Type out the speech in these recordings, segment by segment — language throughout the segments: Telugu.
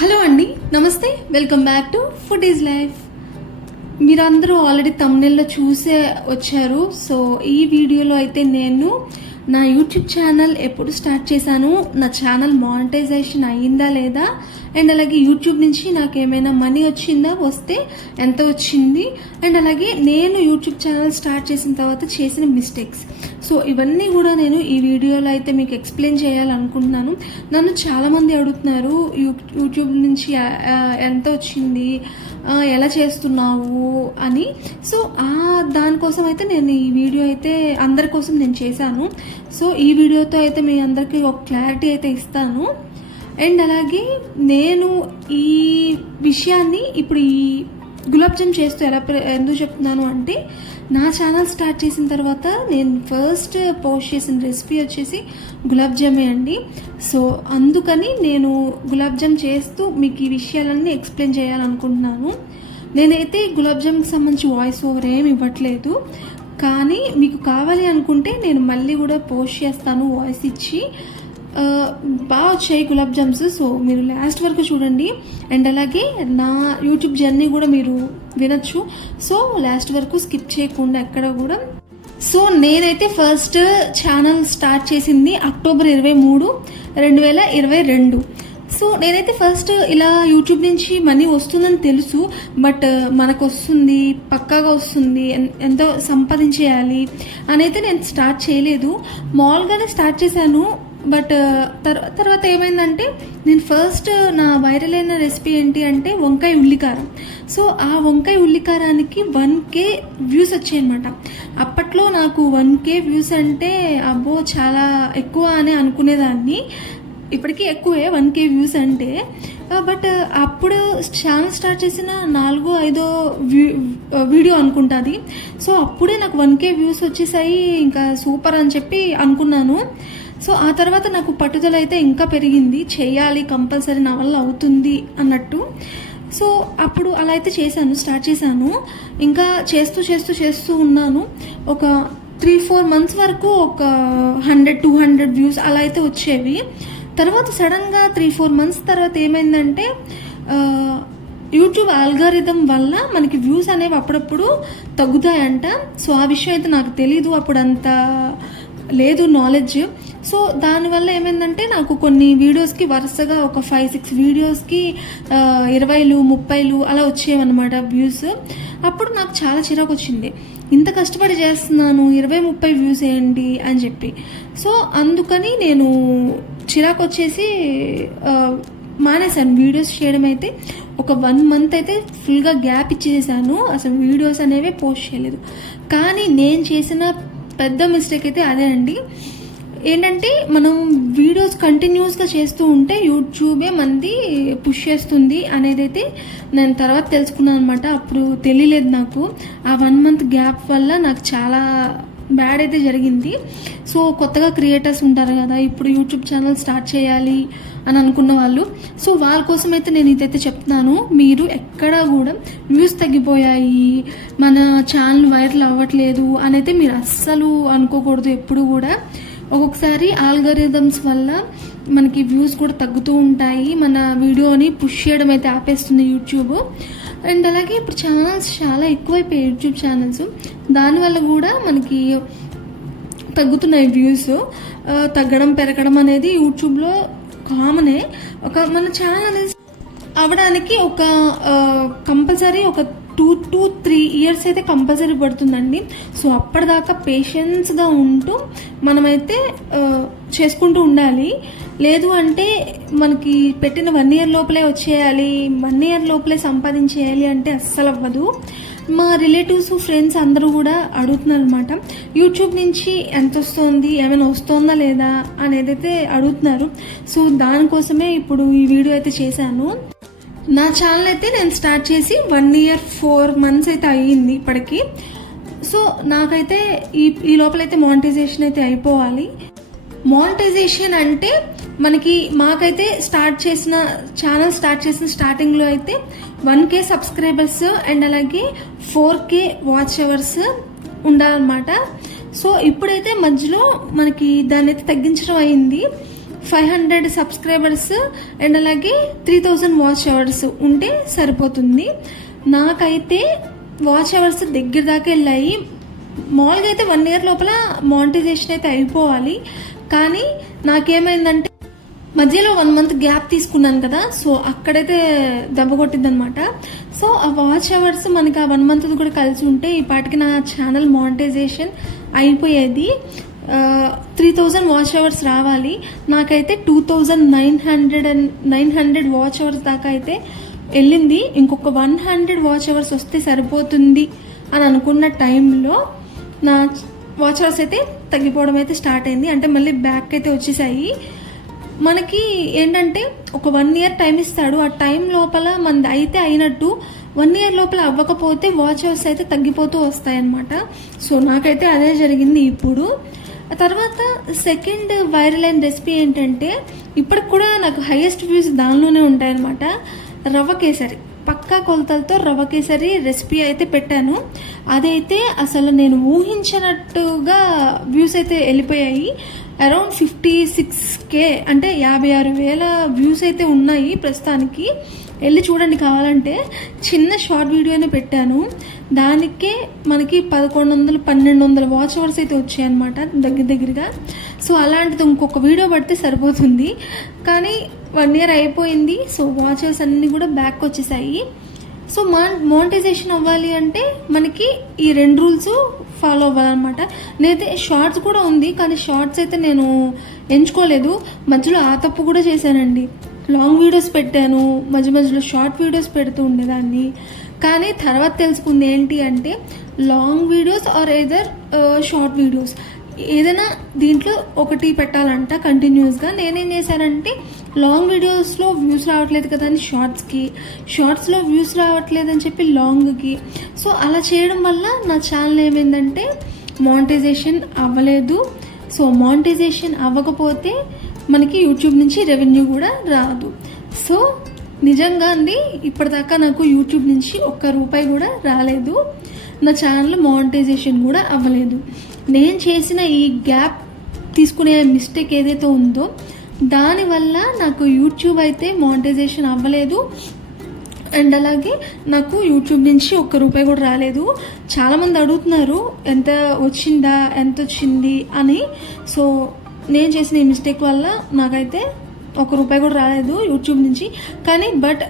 హలో అండి, నమస్తే. Welcome back to food is life. మీరందరూ ఆల్రెడీ థంబ్నెయిల్లో చూసే వచ్చారు. సో ఈ వీడియోలో అయితే నేను నా యూట్యూబ్ ఛానల్ ఎప్పుడు స్టార్ట్ చేశాను, నా ఛానల్ మానిటైజేషన్ అయ్యిందా లేదా, అండ్ అలాగే యూట్యూబ్ నుంచి నాకు ఏమైనా మనీ వచ్చిందా, వస్తే ఎంత వచ్చింది, అండ్ అలాగే నేను యూట్యూబ్ ఛానల్ స్టార్ట్ చేసిన తర్వాత చేసిన మిస్టేక్స్. సో ఇవన్నీ కూడా నేను ఈ వీడియోలో అయితే మీకు ఎక్స్ప్లెయిన్ చేయాలనుకుంటున్నాను. నన్ను చాలామంది అడుగుతున్నారు యూట్యూబ్ నుంచి ఎంత వచ్చింది, ఎలా చేస్తున్నావు అని. సో దానికోసం అయితే నేను ఈ వీడియో అయితే అందరి కోసం నేను చేశాను. సో ఈ వీడియోతో అయితే మీ అందరికీ ఒక క్లారిటీ అయితే ఇస్తాను. అండ్ అలాగే నేను ఈ విషయాన్ని ఇప్పుడు ఈ గులాబ్ జామ్ చేస్తూ ఎందుకు చెప్తున్నాను అంటే, నా ఛానల్ స్టార్ట్ చేసిన తర్వాత నేను ఫస్ట్ పోస్ట్ చేసిన రెసిపీ వచ్చేసి గులాబ్ జామే అండి. సో అందుకని నేను గులాబ్ జామ్ చేస్తూ మీకు ఈ విషయాలన్నీ ఎక్స్ప్లెయిన్ చేయాలనుకుంటున్నాను. నేనైతే గులాబ్ జామ్కి సంబంధించి వాయిస్ ఓవర్ ఏమి ఇవ్వట్లేదు, కానీ మీకు కావాలి అనుకుంటే నేను మళ్ళీ కూడా పోస్ట్ చేస్తాను వాయిస్ ఇచ్చి. బాగా వచ్చాయి గులాబ్ జామ్స్. సో మీరు లాస్ట్ వరకు చూడండి, అండ్ అలాగే నా యూట్యూబ్ జర్నీ కూడా మీరు వినొచ్చు. సో లాస్ట్ వరకు స్కిప్ చేయకుండా ఎక్కడ కూడా. సో నేనైతే ఫస్ట్ ఛానల్ స్టార్ట్ చేసింది అక్టోబర్ 23, 2022. సో నేనైతే ఫస్ట్ ఇలా యూట్యూబ్ నుంచి మనీ వస్తుందని తెలుసు, బట్ మనకు వస్తుంది, పక్కాగా వస్తుంది, ఎంతో సంపాదించేయాలి అని అయితే నేను స్టార్ట్ చేయలేదు. మామూలుగానే స్టార్ట్ చేశాను. బట్ తర్వాత ఏమైందంటే, నేను ఫస్ట్ నా వైరల్ అయిన రెసిపీ ఏంటి అంటే వంకాయ ఉల్లికారం. సో ఆ వంకాయ ఉల్లికారానికి 1K వ్యూస్ వచ్చాయి అనమాట. అప్పట్లో నాకు 1K వ్యూస్ అంటే అబ్బో చాలా ఎక్కువ అని అనుకునేదాన్ని. ఇప్పటికీ ఎక్కువే 1K వ్యూస్ అంటే. బట్ అప్పుడు ఛానల్ స్టార్ట్ చేసిన 4-5 వీడియో అనుకుంటుంది. సో అప్పుడే నాకు 1K వ్యూస్ వచ్చేసాయి, ఇంకా సూపర్ అని చెప్పి అనుకున్నాను. సో ఆ తర్వాత నాకు పట్టుదల అయితే ఇంకా పెరిగింది, చేయాలి కంపల్సరీ, నా వల్ల అవుతుంది అన్నట్టు. సో అప్పుడు అలా అయితే స్టార్ట్ చేశాను. ఇంకా చేస్తూ ఉన్నాను. ఒక 3-4 మంత్స్ వరకు ఒక 100-200 వ్యూస్ అలా అయితే వచ్చేవి. తర్వాత సడన్గా 3-4 మంత్స్ తర్వాత ఏమైందంటే, యూట్యూబ్ ఆల్గారిథం వల్ల మనకి వ్యూస్ అనేవి అప్పుడప్పుడు తగ్గుతాయంట. సో ఆ విషయం అయితే నాకు తెలీదు, అప్పుడు అంత లేదు నాలెడ్జ్. సో దానివల్ల ఏమైందంటే, నాకు కొన్ని వీడియోస్కి వరుసగా ఒక 5-6 వీడియోస్కి 20-30 అలా వచ్చేవన్నమాట వ్యూస్. అప్పుడు నాకు చాలా చిరాకు వచ్చింది, ఇంత కష్టపడి చేస్తున్నాను 20-30 వ్యూస్ ఏంటి అని చెప్పి. సో అందుకని నేను చిరాకు వచ్చేసి మానేశాను వీడియోస్ చేయడం. అయితే ఒక 1 మంత్ అయితే ఫుల్గా గ్యాప్ ఇచ్చేసాను, అసలు వీడియోస్ అనేవి పోస్ట్ చేయలేదు. కానీ నేను చేసిన పెద్ద మిస్టేక్ అయితే అదే అండి. ఏంటంటే, మనం వీడియోస్ కంటిన్యూస్గా చేస్తూ ఉంటే యూట్యూబే మంది పుష్ చేస్తుంది అనేది అయితే నేను తర్వాత తెలుసుకున్నాను అనమాట. అప్పుడు తెలియలేదు నాకు. ఆ 1 మంత్ గ్యాప్ వల్ల నాకు చాలా బ్యాడ్ అయితే జరిగింది. సో కొత్తగా క్రియేటర్స్ ఉంటారు కదా, ఇప్పుడు యూట్యూబ్ ఛానల్ స్టార్ట్ చేయాలి అని అనుకున్న వాళ్ళు, సో వాళ్ళ కోసం అయితే నేను ఇదైతే చెప్తున్నాను. మీరు ఎక్కడా కూడా వ్యూస్ తగ్గిపోయాయి, మన ఛానల్ వైరల్ అవ్వట్లేదు అని అయితే మీరు అస్సలు అనుకోకూడదు ఎప్పుడు కూడా. ఒక్కొక్కసారి ఆల్గరిథమ్స్ వల్ల మనకి వ్యూస్ కూడా తగ్గుతూ ఉంటాయి, మన వీడియోని పుష్ చేయడం అయితే ఆపేస్తుంది యూట్యూబ్. అండ్ అలాగే ఇప్పుడు ఛానల్స్ చాలా ఎక్కువైపోయాయి యూట్యూబ్ ఛానల్స్, దానివల్ల కూడా మనకి తగ్గుతున్నాయి వ్యూస్. తగ్గడం పెరగడం అనేది యూట్యూబ్లో కామనే. మన ఛానల్ అనేది అవ్వడానికి ఒక కంపల్సరీ ఒక 2-3 ఇయర్స్ అయితే కంపల్సరీ పడుతుందండి. సో అప్పటిదాకా పేషెన్స్గా ఉంటూ మనమైతే చేసుకుంటూ ఉండాలి. లేదు అంటే మనకి పెట్టిన 1 ఇయర్ లోపలే వచ్చేయాలి, 1 ఇయర్ లోపలే సంపాదించేయాలి అంటే అస్సలు అవ్వదు. మా రిలేటివ్స్, ఫ్రెండ్స్ అందరూ కూడా అడుగుతున్నారు అనమాట, యూట్యూబ్ నుంచి ఎంత వస్తుంది, ఏమైనా వస్తుందా లేదా అనేది అయితే అడుగుతున్నారు. సో దానికోసమే ఇప్పుడు ఈ వీడియో అయితే చేశాను. నా ఛానల్ అయితే నేను స్టార్ట్ చేసి 1 ఇయర్ 4 మంత్స్ అయితే అయ్యింది ఇప్పటికి. సో నాకైతే ఈ లోపలైతే మానిటైజేషన్ అయితే అయిపోవాలి. మానిటైజేషన్ అంటే మాకైతే ఛానల్ స్టార్ట్ చేసిన స్టార్టింగ్లో అయితే 1K సబ్స్క్రైబర్స్ అండ్ అలాగే 4K వాచ్ అవర్స్ ఉండాలన్నమాట. సో ఇప్పుడైతే మధ్యలో మనకి దాన్ని అయితే తగ్గించడం అయింది. 500 సబ్స్క్రైబర్స్ అండ్ అలాగే 3000 వాచ్ అవర్స్ ఉంటే సరిపోతుంది. నాకైతే వాచ్ అవర్స్ దగ్గర దాకా వెళ్ళాయి. మామూలుగా అయితే 1 year లోపల మానిటైజేషన్ అయితే అయిపోవాలి. కానీ నాకేమైందంటే మధ్యలో 1 month గ్యాప్ తీసుకున్నాను కదా, సో అక్కడైతే దెబ్బ కొట్టిందనమాట. సో ఆ వాచ్ అవర్స్ మనకి ఆ 1 month కూడా కలిసి ఉంటే ఈ పాటికి నా ఛానల్ మానిటైజేషన్ అయిపోయేది. 3000 వాచ్ అవర్స్ రావాలి. నాకైతే 2900 వాచ్ అవర్స్ దాకా అయితే వెళ్ళింది. ఇంకొక 100 వాచ్ అవర్స్ వస్తే సరిపోతుంది అని అనుకున్న టైంలో నా వాచ్ అవర్స్ అయితే తగ్గిపోవడం అయితే స్టార్ట్ అయింది. అంటే మళ్ళీ బ్యాక్ అయితే వచ్చేసాయి. మనకి ఏంటంటే ఒక 1 year టైం ఇస్తాడు. ఆ టైం లోపల మనది అయితే అయినట్టు, 1 year లోపల అవ్వకపోతే వాచ్ అవర్స్ అయితే తగ్గిపోతూ వస్తాయన్నమాట. సో నాకైతే అదే జరిగింది ఇప్పుడు. ఆ తర్వాత సెకండ్ వైరల్ అయిన రెసిపీ ఏంటంటే ఇప్పటికి కూడా నాకు హైయెస్ట్ వ్యూస్ దానిలోనే ఉంటాయన్నమాట. రవ్వ కేసరి, పక్కా కొలతలతో రవ్వ కేసరి రెసిపీ అయితే పెట్టాను. అదైతే అసలు నేను ఊహించినట్టుగా వ్యూస్ అయితే వెళ్ళిపోయాయి. అరౌండ్ 56K అంటే 56,000 వ్యూస్ అయితే ఉన్నాయి ప్రస్తుతానికి. వెళ్ళి చూడండి కావాలంటే. చిన్న షార్ట్ వీడియోనే పెట్టాను, దానికే మనకి 1100-1200 వాచ్ అవర్స్ అయితే వచ్చాయన్నమాట దగ్గరగా. సో అలాంటిది ఇంకొక వీడియో పడితే సరిపోతుంది. కానీ 1 year అయిపోయింది. సో వాచ్ అవర్స్ అన్నీ కూడా బ్యాక్ వచ్చేసాయి. సో మానిటైజేషన్ అవ్వాలి అంటే మనకి ఈ 2 రూల్స్ ఫాలో అవ్వాలన్నమాట. నేనైతే షార్ట్స్ కూడా ఉంది, కానీ షార్ట్స్ అయితే నేను ఎంచుకోలేదు. మధ్యలో ఆ తప్పు కూడా చేశానండి. లాంగ్ వీడియోస్ పెట్టాను, మధ్యలో షార్ట్ వీడియోస్ పెడుతూ ఉండేదాన్ని. కానీ తర్వాత తెలుసుకుంది ఏంటి అంటే long videos are either short videos ఏదైనా దీంట్లో ఒకటి పెట్టాలంట కంటిన్యూస్గా. నేనేం చేశానంటే లాంగ్ వీడియోస్లో వ్యూస్ రావట్లేదు కదా అని షార్ట్స్లో వ్యూస్ రావట్లేదు అని చెప్పి లాంగ్కి. సో అలా చేయడం వల్ల నా ఛానల్ ఏమైందంటే మానిటైజేషన్ అవ్వలేదు. సో మానిటైజేషన్ అవ్వకపోతే మనకి యూట్యూబ్ నుంచి రెవెన్యూ కూడా రాదు. సో నిజంగా అండి ఇప్పటిదాకా నాకు యూట్యూబ్ నుంచి ₹1 కూడా రాలేదు. నా ఛానల్ మానిటైజేషన్ కూడా అవ్వలేదు. నేను చేసిన ఈ గ్యాప్ తీసుకునే మిస్టేక్ ఏదైతే ఉందో దానివల్ల నాకు యూట్యూబ్ అయితే మానిటైజేషన్ అవ్వలేదు. అండ్ అలాగే నాకు యూట్యూబ్ నుంచి ₹1 కూడా రాలేదు. చాలామంది అడుగుతున్నారు ఎంత వచ్చింది అని. సో నేను చేసిన ఈ మిస్టేక్ వల్ల నాకైతే ₹1 కూడా రాలేదు యూట్యూబ్ నుంచి. కానీ బట్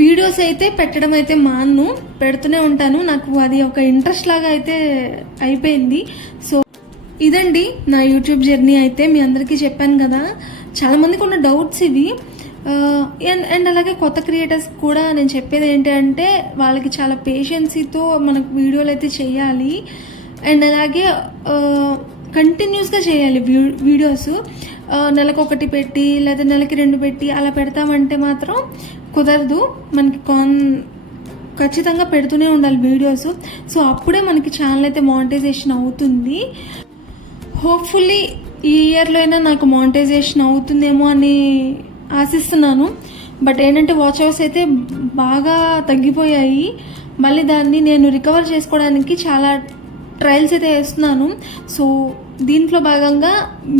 వీడియోస్ అయితే పెట్టడం అయితే పెడుతూనే ఉంటాను. నాకు అది ఒక ఇంట్రెస్ట్ లాగా అయితే అయిపోయింది. సో ఇదండి నా యూట్యూబ్ జర్నీ అయితే మీ అందరికీ చెప్పాను కదా. చాలామందికి ఉన్న డౌట్స్ ఇవి. అండ్ అలాగే కొత్త క్రియేటర్స్ కూడా నేను చెప్పేది ఏంటంటే వాళ్ళకి చాలా పేషెన్సీతో మనకు వీడియోలు అయితే చేయాలి. అండ్ అలాగే కంటిన్యూస్గా చేయాలి వీడియోస్. నెలకు 1 పెట్టి లేదా నెలకి 2 పెట్టి అలా పెడతామంటే మాత్రం కుదరదు. మనకి ఖచ్చితంగా పెడుతూనే ఉండాలి వీడియోస్. సో అప్పుడే మనకి ఛానల్ అయితే మానిటైజేషన్ అవుతుంది. హోప్ఫుల్లీ ఈ ఇయర్లో అయినా నాకు మానిటైజేషన్ అవుతుందేమో అని ఆశిస్తున్నాను. బట్ ఏంటంటే వాచ్ అవర్స్ అయితే బాగా తగ్గిపోయాయి. మళ్ళీ దాన్ని నేను రికవర్ చేసుకోవడానికి చాలా ట్రయల్స్ అయితే వేస్తున్నాను. సో దీంట్లో భాగంగా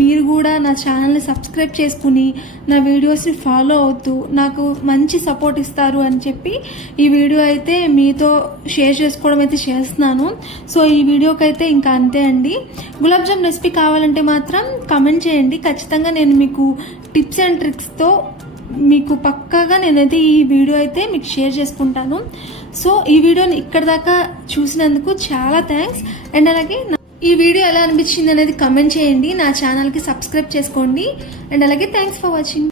మీరు కూడా నా ఛానల్ని సబ్స్క్రైబ్ చేసుకుని నా వీడియోస్ని ఫాలో అవుతూ నాకు మంచి సపోర్ట్ ఇస్తారు అని చెప్పి ఈ వీడియో అయితే మీతో షేర్ చేసుకోవడం అయితే చేస్తున్నాను. సో ఈ వీడియోకి అయితే ఇంకా అంతే అండి. గులాబ్ జామ్ రెసిపీ కావాలంటే మాత్రం కమెంట్ చేయండి. ఖచ్చితంగా నేను మీకు టిప్స్ అండ్ ట్రిక్స్తో మీకు పక్కాగా నేనైతే ఈ వీడియో అయితే మీకు షేర్ చేసుకుంటాను. సో ఈ వీడియోని ఇక్కడ దాకా చూసినందుకు చాలా థ్యాంక్స్. అండ్ అలాగే ఈ వీడియో ఎలా అనిపించింది అనేది కమెంట్ చేయండి. నా ఛానల్కి సబ్స్క్రైబ్ చేసుకోండి. అండ్ అలాగే థ్యాంక్స్ ఫర్ వాచింగ్.